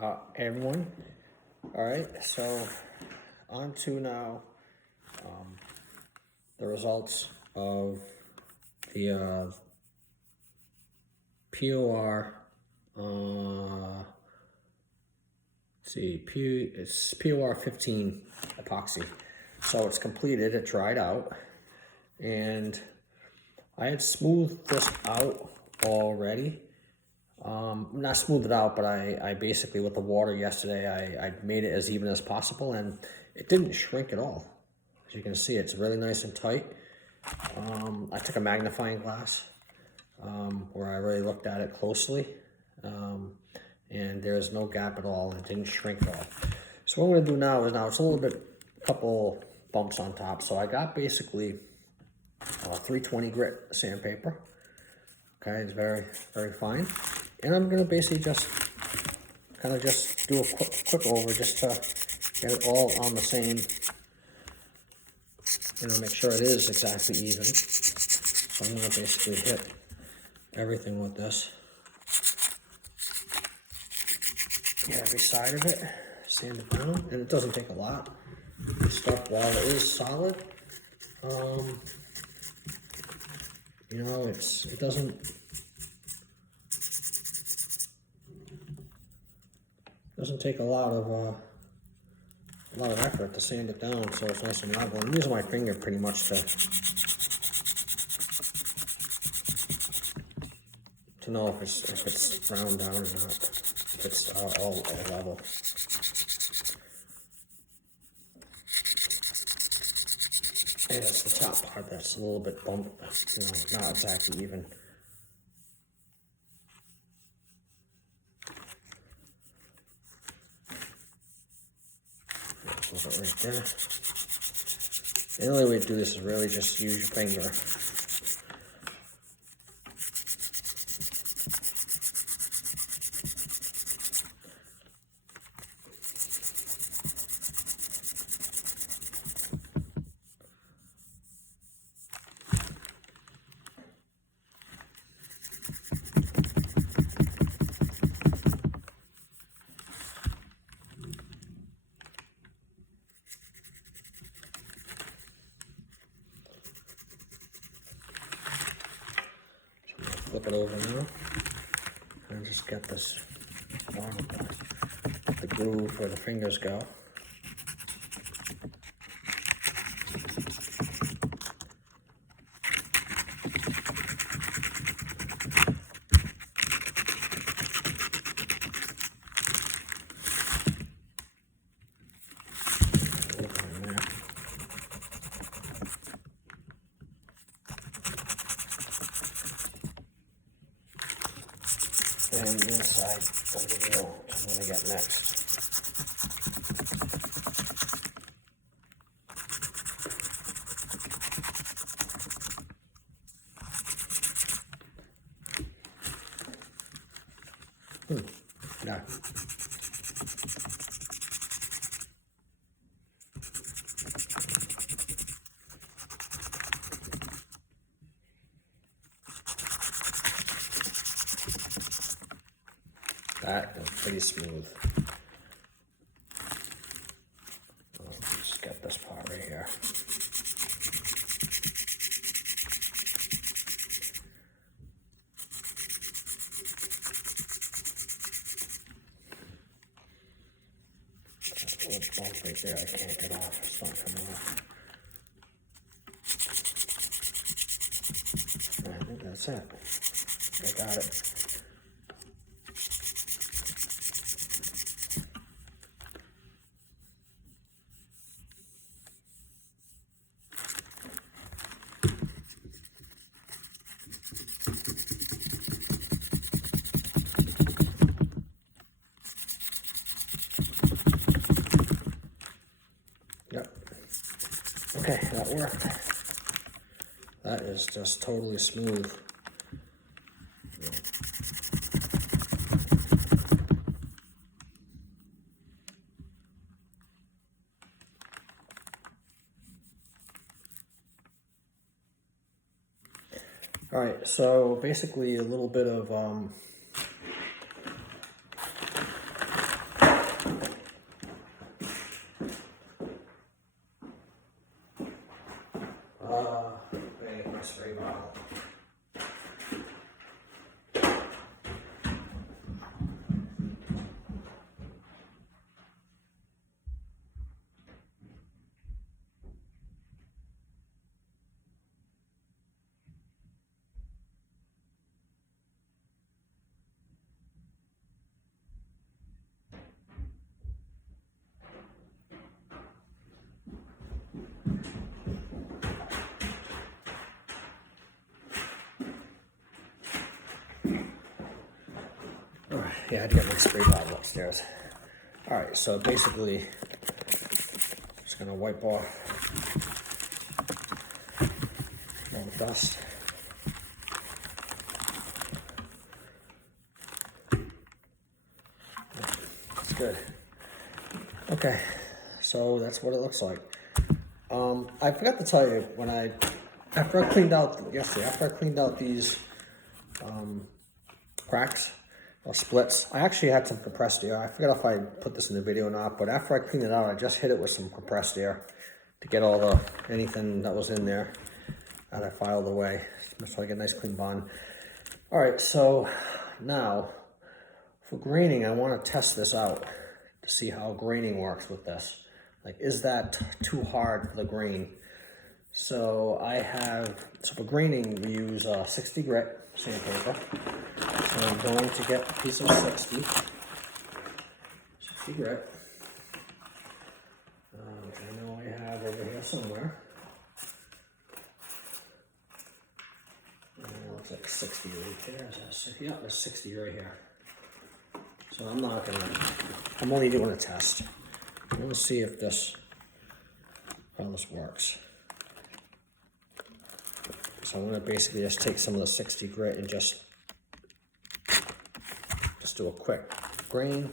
Hey everyone. All right, so on to now the results of the POR. It's POR 15 epoxy. So it's completed. It dried out, and I had smoothed this out already. Not smoothed it out, but I basically, with the water yesterday, I made it as even as possible, and it didn't shrink at all. As you can see, it's really nice and tight. I took a magnifying glass where I really looked at it closely, and there's no gap at all. It didn't shrink at all. So what I'm going to do now is, it's a little bit, couple bumps on top. So I got basically 320 grit sandpaper. Okay, it's very, very fine. And I'm going to basically just do a quick over just to get it all on the same, make sure it is exactly even. So I'm going to basically hit everything with this. Get every side of it, sand it down, and it doesn't take a lot. This stuff, while it is solid, it doesn't take a lot of effort to sand it down, so it's nice and level. I'm using my finger pretty much to know if it's ground down or not, if it's all level. And it's the top part that's a little bit bumped, not exactly even. Hold it right there. The only way to do this is really just use your finger. Flip it over now, and just get this the groove where the fingers go. And inside of the wheel, I'm going to get next. Yeah. That is pretty smooth. Just get this part right here. That little bump right there, I can't get off. It's not coming off. I think that's it. I got it. Yep. Okay, that worked. That is just totally smooth. All right, so basically a little bit of Yeah, I had to get my spray bottle upstairs. All right, so basically, just gonna wipe off all the dust. That's good. Okay, so that's what it looks like. I forgot to tell you, after I cleaned out these cracks or splits, I actually had some compressed air. I forgot if I put this in the video or not, but after I cleaned it out, I just hit it with some compressed air to get all anything that was in there that I filed away, so I get a nice clean bond. All right, so now for graining, I want to test this out to see how graining works with this. Like, is that too hard for the grain? So for graining, we use 60 grit sandpaper. So I'm going to get a piece of 60 grit. I know I have over here somewhere. It looks like 60 right there. Yeah, there's 60 right here. So I'm only doing a test. I'm gonna see how this works. So I'm gonna basically just take some of the 60 grit and just do a quick grain.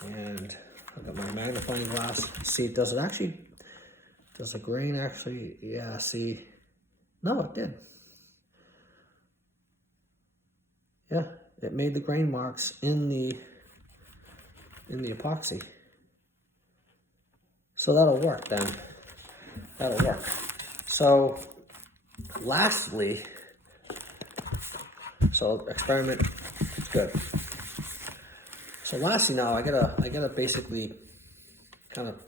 And I've got my magnifying glass. See, does the grain actually, yeah, see, no, it did. Yeah, it made the grain marks in the epoxy. So that'll work then. That'll work. So lastly, experiment, it's good. So lastly now, I gotta basically kind of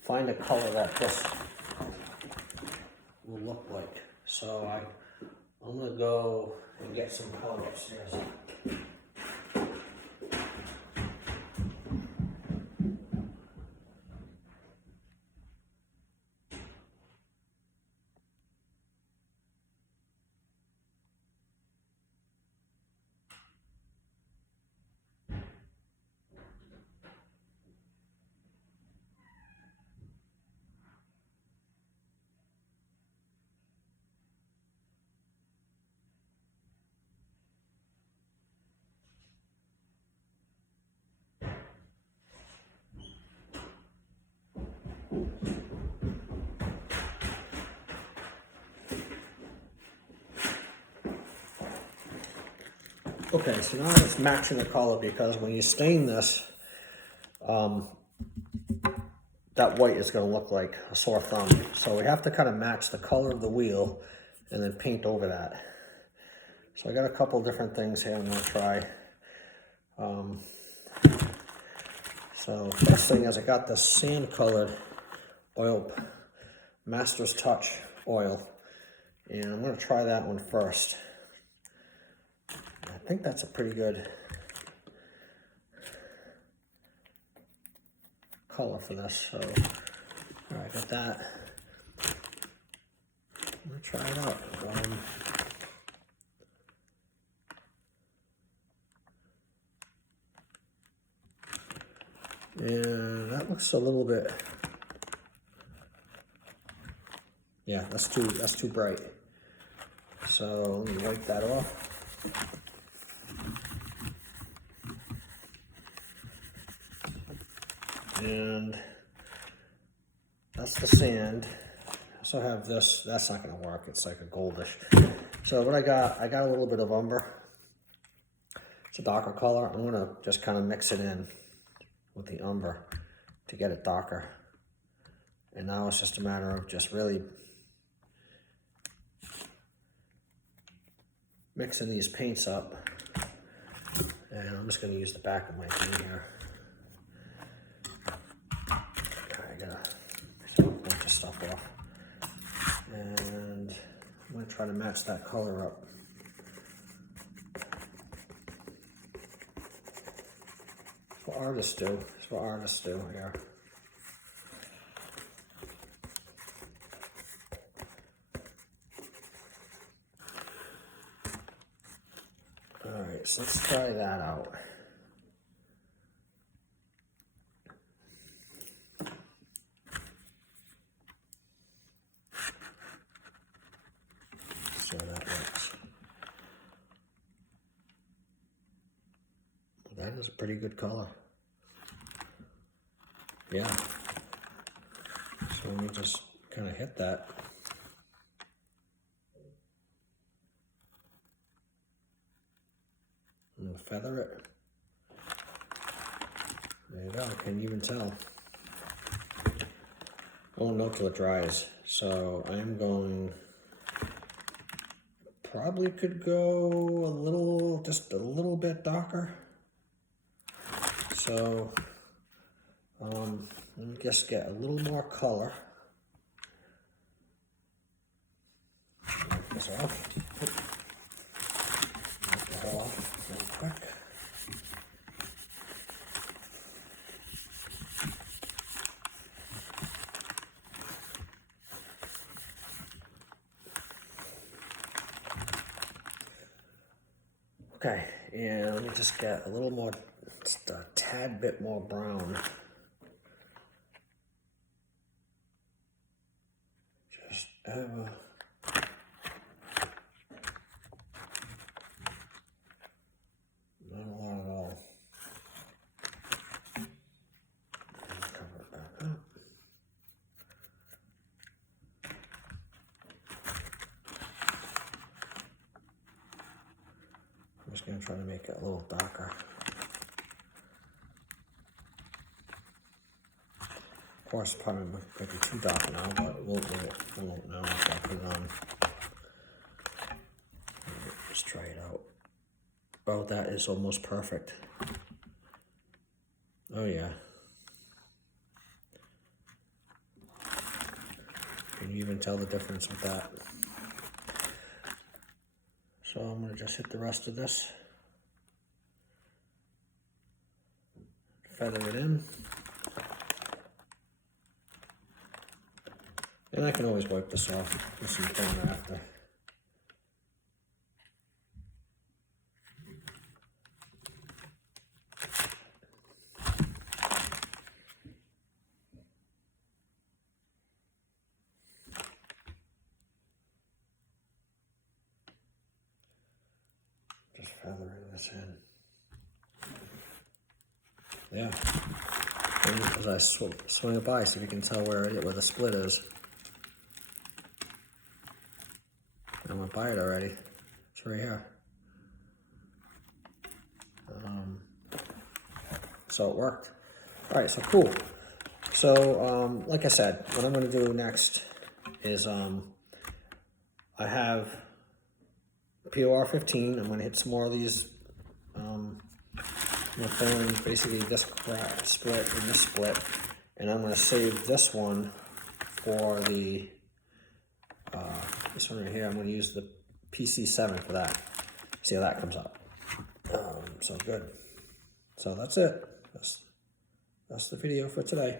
find a color that this will look like. So I'm gonna go and get some color upstairs. Okay, so now it's matching the color, because when you stain this, that white is going to look like a sore thumb. So we have to kind of match the color of the wheel and then paint over that. So I got a couple different things here I'm going to try. So first thing is I got this sand colored oil, Master's Touch oil, and I'm going to try that one first. I think that's a pretty good color for this. So, all right, got that. I'm gonna try it out. And that looks a little bit. Yeah, that's too bright. So let me wipe that off. And that's the sand. I also have this. That's not going to work. It's like a goldish. So what I got a little bit of umber. It's a darker color. I'm going to just kind of mix it in with the umber to get it darker. And now it's just a matter of just really mixing these paints up. And I'm just going to use the back of my thing here. I gotta take a bunch of stuff off. And I'm going to try to match that color up. That's what artists do. That's what artists do here. Alright, so let's try that out. that is a pretty good color. Yeah. So let me just kind of hit that. I'm gonna feather it. There you go, can't even tell. I won't know till it dries. So I'm going, probably could go a little, just a little bit darker. So let me just get a little more color. Wipe this off. Wipe that off real quick. Okay, and let me just get a little more, just a tad bit more brown. Just ever. Not a lot at all. Cover it back up. I'm just going to try to make it a little darker. Of course, probably might be too dark now, but it won't know if I put it on. Just try it out. Oh, that is almost perfect. Oh yeah. Can you even tell the difference with that? So I'm going to just hit the rest of this. Feather it in. And I can always wipe this off with some foam after. Just feathering this in. Yeah. And as I swing it by, see if you can tell where the split is. I went by it already. It's right here. So it worked. All right, so cool. So like I said, what I'm going to do next is I have POR 15. I'm going to hit some more of these. I'm going to fill in basically this split and this split, and I'm going to save this one for the this one right here. I'm going to use the PC7 for that. See how that comes out. So good. So that's it. That's the video for today.